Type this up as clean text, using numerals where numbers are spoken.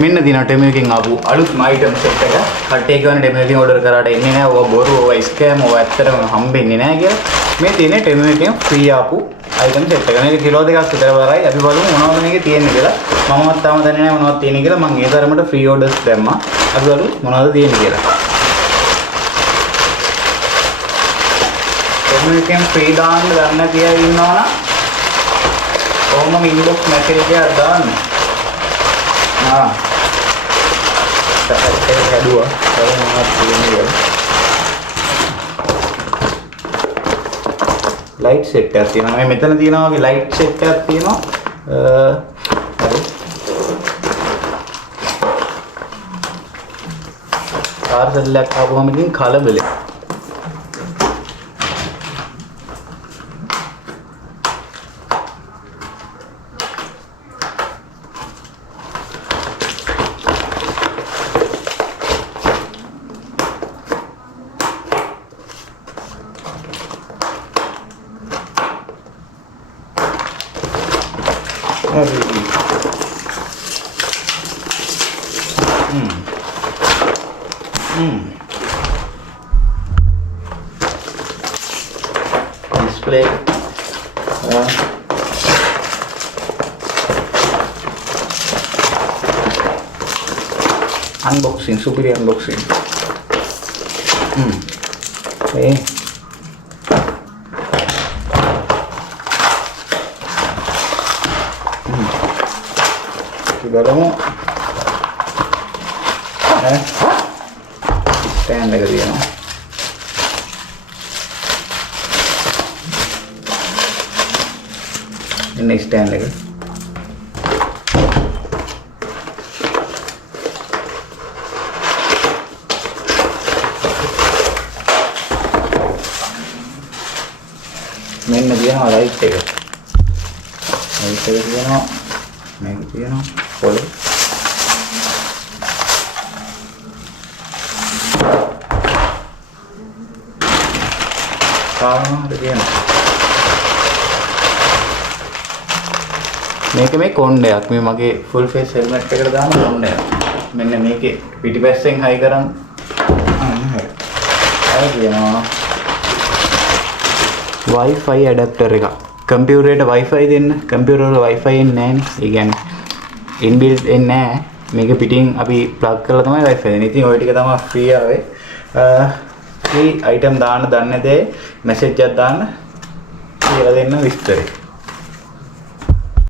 මෙන්න දින ටෙමු එකෙන් ආපු අලුත්ම අයිටම් සෙට් එක. කට්ටිය කියවන ටෙමු එකෙන් ඕඩර් කරාට එන්නේ නැහැ. ඔය බොරු, ඔය ස්කෑම්, ඔය ඇත්තටම හම්බෙන්නේ නැහැ කියලා. මේ තියෙන්නේ ටෙමු එකෙන් ෆ්‍රී ආපු අයිටම් සෙට් එක. මේක කිලෝ දෙකක් විතර බරයි. අපි බලමු මොනවද මේකේ තියෙන්නේ කියලා. මමවත් තාම දන්නේ නැහැ මොනවද තියෙන්නේ කියලා. මම ඒ තරමට ෆ්‍රී ඕඩර්ස් දැම්මා. අපි බලමු මොනවද තියෙන්නේ කියලා. ටෙමු එකෙන් ෆ්‍රී දාන්න ගන්න කියලා ඉන්නවනම් කොහොමද ඉන්බොක්ස් මැසේජ් එකක් දාන්න. ඒක හැදුවා. මොනවද තියෙන්නේ? ලයිට් සෙට් එකක් තියෙනවා. මේ මෙතන තියෙනවා වගේ ලයිට් සෙට් එකක් තියෙනවා. හරි. පාර්සල් එකක් ආවම ඉතින් කලබලයි. Display unboxing, superior unboxing. Okay. Kita mau stand එක තියෙනවා. ඉන්නේ stand එක. මෙන්න තියෙනවා ලයිට් එක. ලයිට් එක තියෙනවා. මේක තියෙනවා. පොළ. මේක මේ කොණ්ඩයක්. මේ මගේ ෆුල් ෆේස් හෙල්මට් එකට දාන කොණ්ඩයක්. මෙන්න මේකේ පිටිපස්සෙන් හයි කරන් හරි කියනවා. Wi-Fi ඇඩැප්ටර් එකක්. කම්පියුටරේට Wi-Fi දෙන්න. කම්පියුටර් වල Wi-Fi එන්නේ නැහැ නේ. ඒ කියන්නේ ඉන්බිල්ට් එන්නේ නැහැ. මේක පිටින් අපි ප්ලග් කරලා තමයි Wi-Fi දෙන්නේ. ඉතින් ওই ටික තමයි ෆ්‍රී ආවේ. ෆ්‍රී අයිටම් දාන්න දන්නේ දේ මැසේජ් එකක් දාන්න කියලා දෙන්න විස්තරේ.